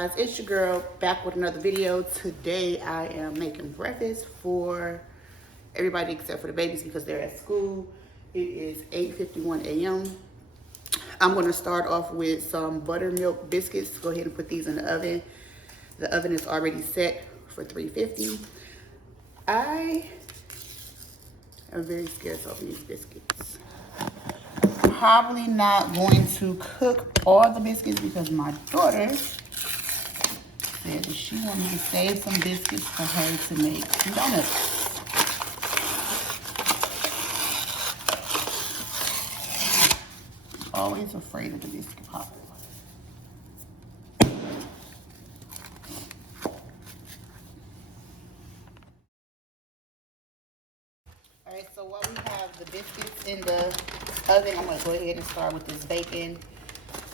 guys, it's your girl back with another video. Today I am making breakfast for everybody except for the babies because they're at school. It is 8:51 a.m. I'm going to start off with some buttermilk biscuits. Go ahead and put these in the oven. The oven is already set for 350. I am very scared of these biscuits. Probably not going to cook all the biscuits because my daughter said that she wanted me to save some biscuits for her to make some donuts. Always afraid of the biscuit popper. Alright, so while we have the biscuits in the oven, I'm going to go ahead and start with this bacon.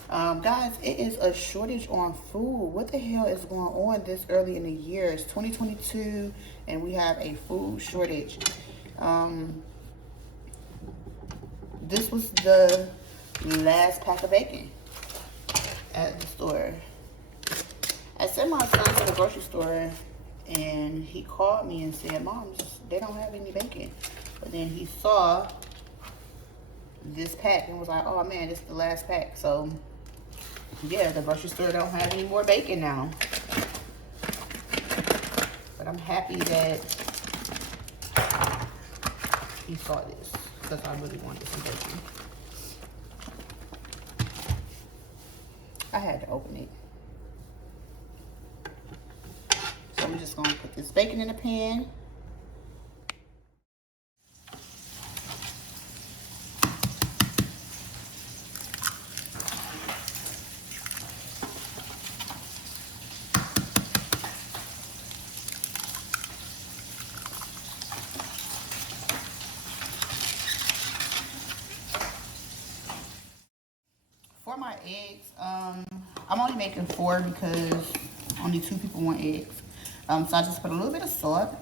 Guys, it is a shortage on food. What the hell is going on this early in the year? It's 2022 and we have a food shortage. This was the last pack of bacon at the store. I sent my son to the grocery store and he called me and said, "Mom, they don't have any bacon." But then he saw this pack and was like, "Oh man, this is the last pack." So yeah, the grocery store don't have any more bacon now. But I'm happy that he saw this because I really wanted some bacon. I had to open it. So I'm just gonna put this bacon in the pan. For my eggs, I'm only making 4 because only 2 people want eggs. So I just put a little bit of salt.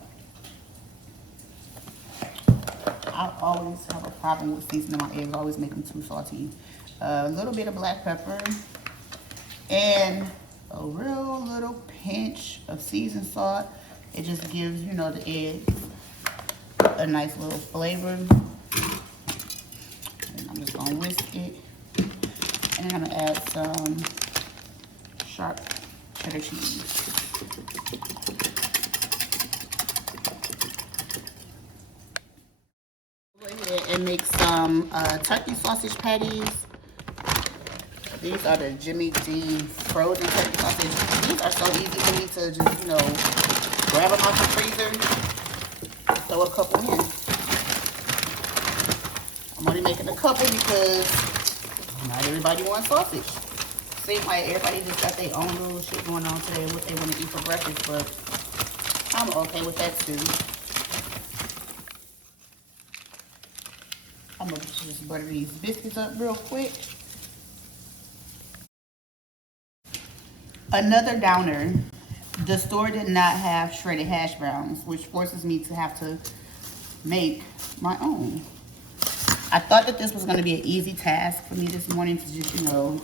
I always have a problem with seasoning my eggs. I always make them too salty. A little bit of black pepper and a real little pinch of seasoned salt. It just gives, you know, the eggs a nice little flavor. And I'm just gonna whisk it. And I'm gonna add some sharp cheddar cheese. Go ahead and make some turkey sausage patties. These are the Jimmy Dean frozen turkey sausage. These are so easy for me to just, you know, grab them out the freezer, throw a couple in. I'm only making a couple because not everybody wants sausage. Seems like everybody just got their own little shit going on today, what they want to eat for breakfast, but I'm okay with that too. I'm gonna just butter these biscuits up real quick. Another downer, the store did not have shredded hash browns, which forces me to have to make my own. I thought that this was going to be an easy task for me this morning to just, you know,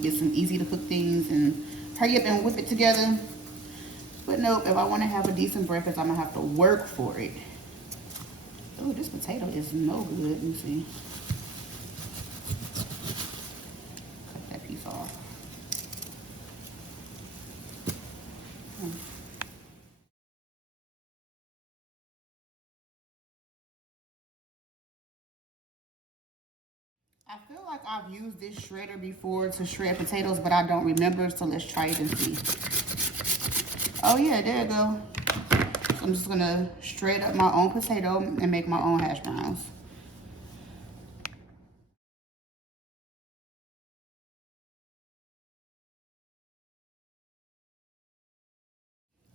get some easy to cook things and hurry up and whip it together. But nope, if I want to have a decent breakfast, I'm going to have to work for it. Oh, this potato is no good. Let me see. Cut that piece off. I feel like I've used this shredder before to shred potatoes, but I don't remember, so let's try it and see. Oh yeah, there you go. So I'm just gonna shred up my own potato and make my own hash browns.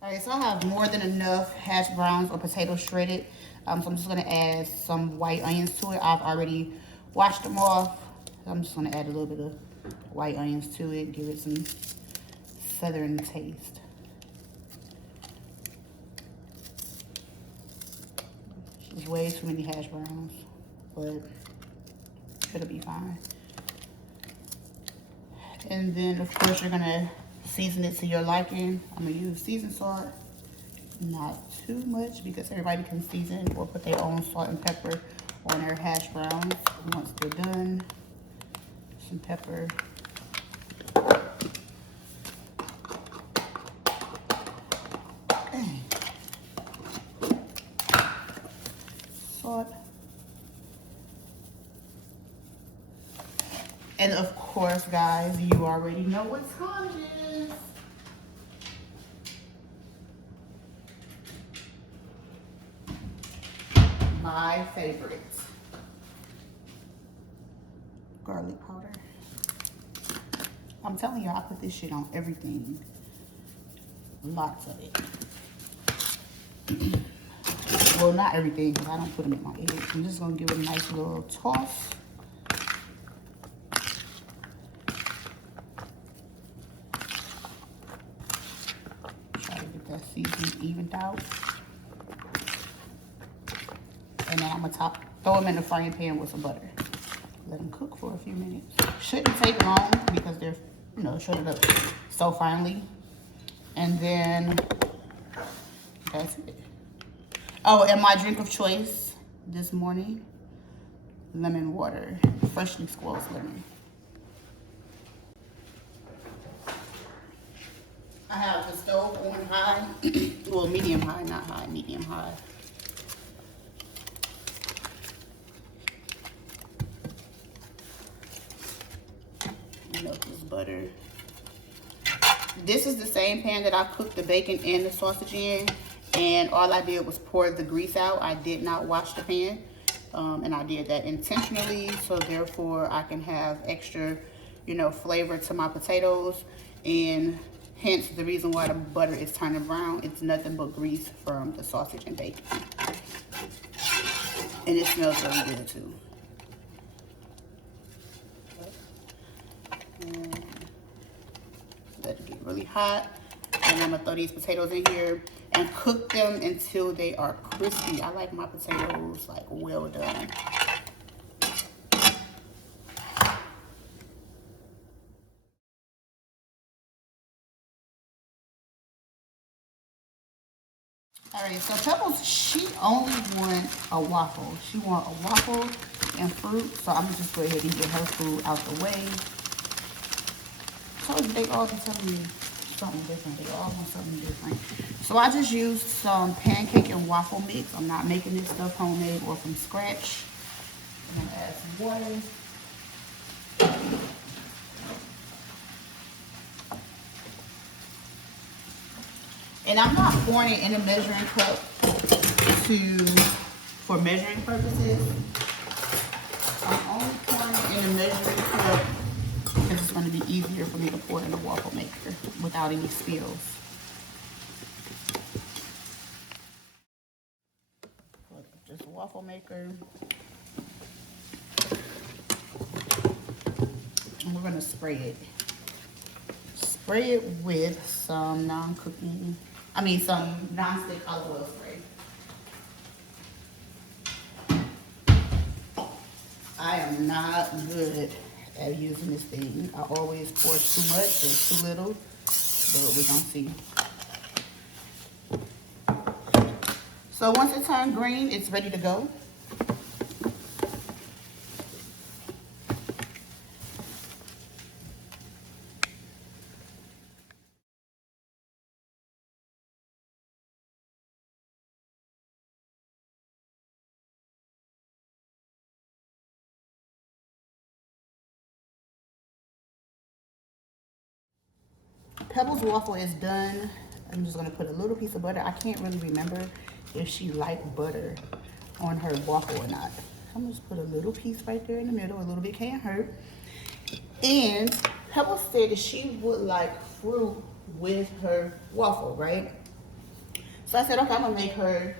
All right, so I have more than enough hash browns or potatoes shredded. So I'm just gonna add some white onions to it. I've already washed them off. I'm just gonna add a little bit of white onions to it, give it some southern taste. There's way too many hash browns, but it'll be fine. And then of course you're gonna Season it to your liking. I'm gonna use seasoned salt, not too much because everybody can season or put their own salt and pepper on their hash browns once they're done. Some pepper. Okay. Salt. And of course, guys, you already know what time it is. My favorite. Garlic powder. I'm telling you, I put this shit on everything. Lots of it. Well, not everything, because I don't put them in my eggs. I'm just going to give it a nice little toss. Try to get that seasoning evened out. And then I'm going to throw them in the frying pan with some butter. Let them cook for a few minutes. Shouldn't take long because they're, you know, shredded up so finely. And then that's it. Oh, and my drink of choice this morning, lemon water, freshly squeezed lemon. I have the stove on high, well, medium high, not high, medium high. Melt this butter. This is the same pan that I cooked the bacon and the sausage in, and all I did was pour the grease out. I did not wash the pan, and I did that intentionally, so therefore I can have extra, you know, flavor to my potatoes, and hence the reason why the butter is turning brown. It's nothing but grease from the sausage and bacon, and it smells really good too. And let it get really hot, and I'm gonna throw these potatoes in here and cook them until they are crispy. I like my potatoes like well done. All right, so Pebbles, she only wants a waffle. She wants a waffle and fruit, so I'm gonna just go ahead and get her food out the way. So they all be telling me something different. They all want something different. So I just used some pancake and waffle mix. I'm not making this stuff homemade or from scratch. I'm gonna add some water. And I'm not pouring it in a measuring cup for measuring purposes. I'm only pouring it in a measuring cup because it's going to be easier for me to pour in the waffle maker without any spills. Just a waffle maker. And we're going to spray it. Spray it with some some non-stick olive oil spray. I am not good at using this thing. I always pour too much or too little, but we're gonna see. So once it turns green, it's ready to go. Pebbles waffle is done. I'm just gonna put a little piece of butter. I can't really remember if she liked butter on her waffle or not. I'm gonna just put a little piece right there in the middle. A little bit can't hurt. And Pebbles said that she would like fruit with her waffle, right? So I said, okay, I'm gonna make her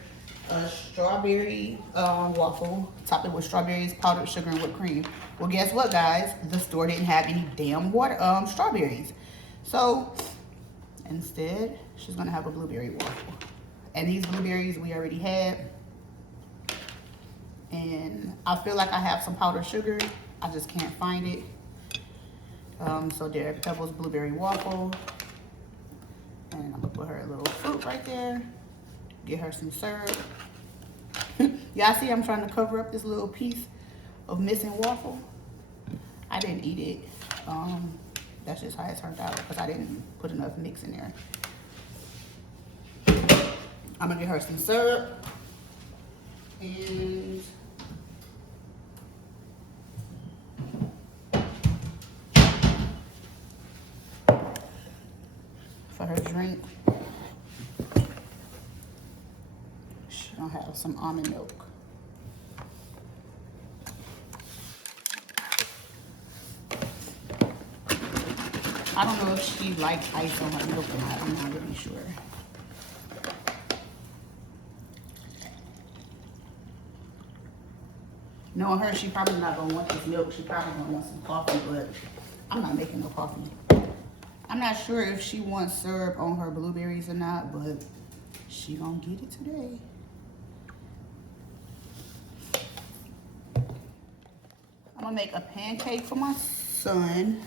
a strawberry waffle, top it with strawberries, powdered sugar, and whipped cream. Well, guess what, guys? The store didn't have any damn strawberries. So instead, she's gonna have a blueberry waffle. And these blueberries we already had. And I feel like I have some powdered sugar. I just can't find it. So there, Pebbles blueberry waffle. And I'm gonna put her a little fruit right there. Get her some syrup. Y'all see I'm trying to cover up this little piece of missing waffle. I didn't eat it. That's just how it turned out because I didn't put enough mix in there. I'm gonna get her some syrup and for her drink, she'll have some almond milk. I don't know if she likes ice on her milk or not. I'm not really sure. Knowing her, she probably not gonna want this milk. She probably gonna want some coffee, but I'm not making no coffee. I'm not sure if she wants syrup on her blueberries or not, but she gonna get it today. I'm gonna make a pancake for my son.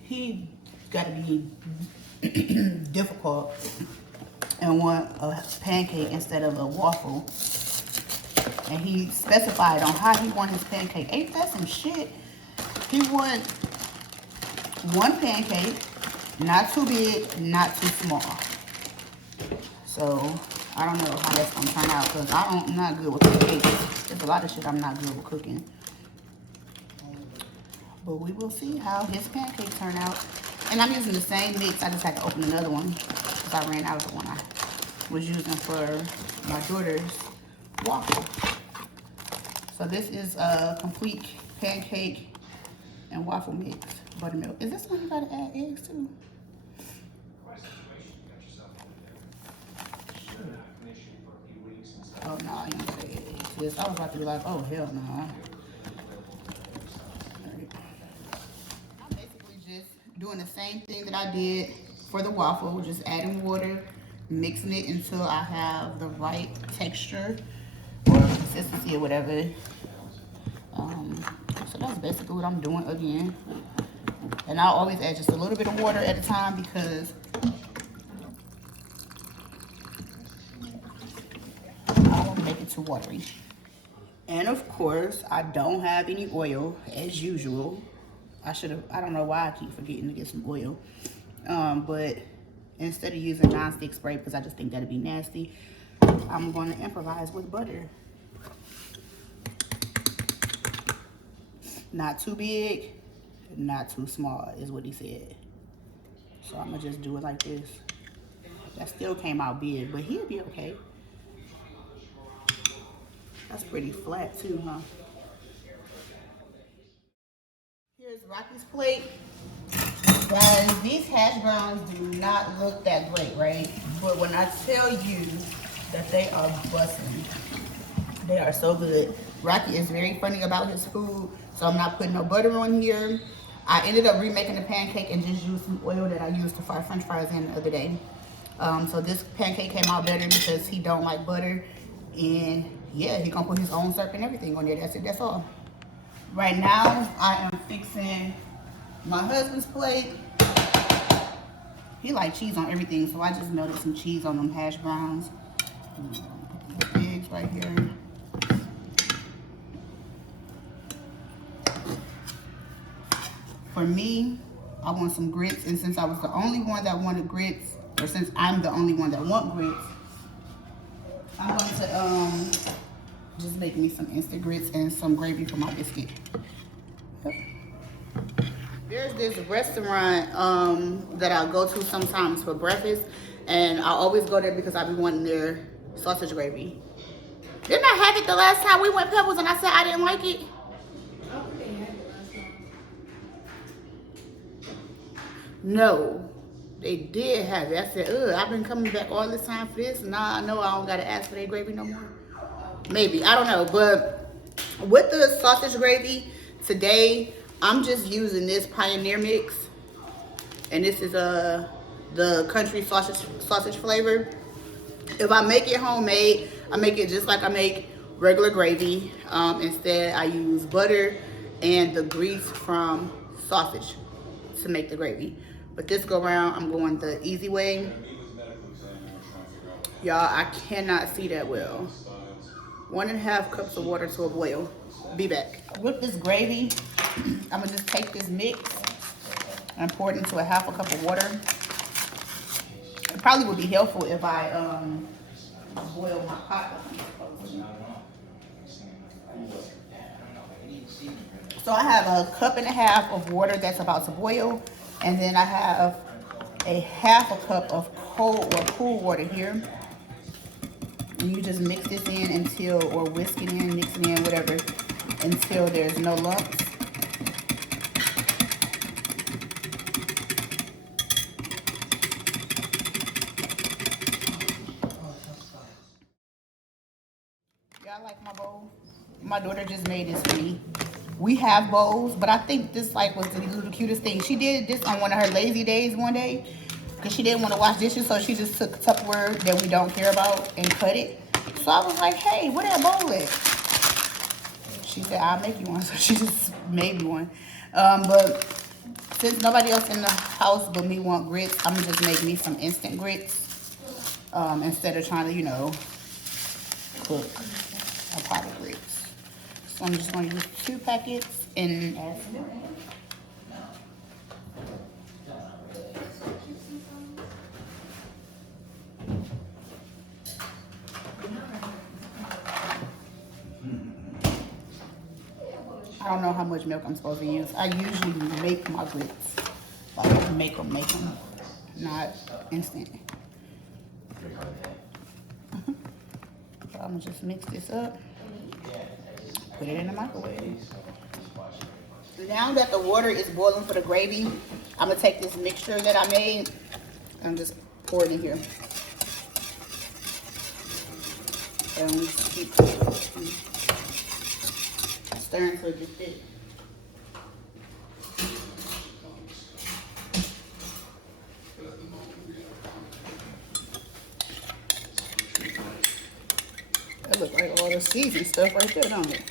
He gotta be difficult and want a pancake instead of a waffle. And he specified on how he want his pancake. Ain't that some shit? He want one pancake, not too big, not too small. So I don't know how that's gonna turn out because I'm not good with pancakes. There's a lot of shit I'm not good with cooking. But we will see how his pancakes turn out. And I'm using the same mix. I just had to open another one because I ran out of the one I was using for my daughter's waffle. So this is a complete pancake and waffle mix, buttermilk. Is this one you gotta add eggs to? Oh no, you don't say eggs. Yes, I was about to be like, oh hell no. I'm basically just doing the same thing that I did for the waffle, just adding water, mixing it until I have the right texture or consistency or whatever. So that's basically what I'm doing again. And I'll always add just a little bit of water at a time because I won't make it too watery. And of course, I don't have any oil as usual. I don't know why I keep forgetting to get some oil. But instead of using nonstick spray, because I just think that'd be nasty, I'm going to improvise with butter. Not too big, not too small is what he said. So I'm gonna just do it like this. That still came out big, but he'll be okay. That's pretty flat too, huh? Here's Rocky's plate. Guys, these hash browns do not look that great, right? But when I tell you that they are busting, they are so good. Rocky is very funny about his food, so I'm not putting no butter on here. I ended up remaking the pancake and just used some oil that I used to fry French fries in the other day. So this pancake came out better because he don't like butter. And yeah, he gonna put his own syrup and everything on there. That's it, that's all. Right now, I am fixing my husband's plate. He like cheese on everything, so I just melted some cheese on them hash browns. Put the eggs right here. For me, I want some grits, and since I was the only one that wanted grits, or since I'm the only one that want grits, I'm going to just make me some instant grits and some gravy for my biscuit. Yep. There's this restaurant that I go to sometimes for breakfast, and I always go there because I be wanting their sausage gravy. Didn't I have it the last time we went Pebbles and I said I didn't like it? No, they did have it. I said, ugh, I've been coming back all this time for this. Nah, I know I don't got to ask for their gravy no more. Maybe, I don't know. But with the sausage gravy, today, I'm just using this Pioneer mix. And this is the country sausage flavor. If I make it homemade, I make it just like I make regular gravy. Instead, I use butter and the grease from sausage to make the gravy. But this go around, I'm going the easy way. Y'all, I cannot see that well. 1.5 cups of water to a boil. Be back. With this gravy, I'm gonna just take this mix and pour it into a 1/2 cup of water. It probably would be helpful if I boil my pot. So I have 1.5 cups of water that's about to boil, and then I have a 1/2 cup of cold or cool water here. And you just mix this in until, or whisk it in, mix it in, whatever, until there's no lumps. Y'all like my bowl? My daughter just made this for me. We have bowls, but I think this like was the cutest thing. She did this on one of her lazy days one day because she didn't want to wash dishes, so she just took Tupperware that we don't care about and cut it. So I was like, hey, where that bowl at? She said, I'll make you one. So she just made me one. But since nobody else in the house but me want grits, I'm gonna just make me some instant grits instead of trying to, you know, cook a pot of grits. So I'm just going to use 2 packets and add some more. I don't know how much milk I'm supposed to use. I usually make my grits. Like make them, not instant. So I'm gonna just mix this up. Put it in the microwave. Now that the water is boiling for the gravy, I'm gonna take this mixture that I made and just pour it in here. And we just keep stirring so it gets thick. That looks like all the seasoned stuff right there, don't it?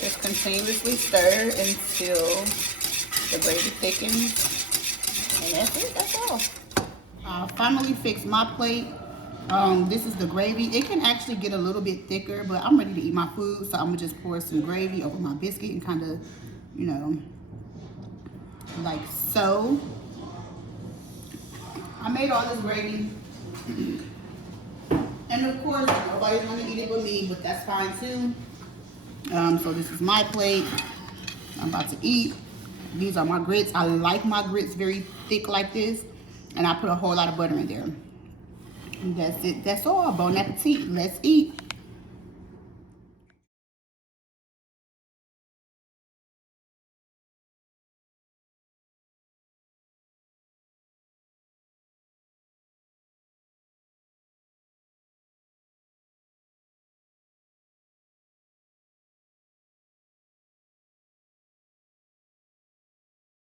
Just continuously stir until the gravy thickens. And that's it, that's all. I finally fixed my plate. This is the gravy. It can actually get a little bit thicker, but I'm ready to eat my food, so I'm gonna just pour some gravy over my biscuit and kind of, you know, like so. I made all this gravy. And of course, nobody's gonna eat it but me, but that's fine too. So this is my plate. I'm about to eat. These are my grits. I like my grits very thick like this. And I put a whole lot of butter in there. And that's it. That's all. Bon appetit. Let's eat.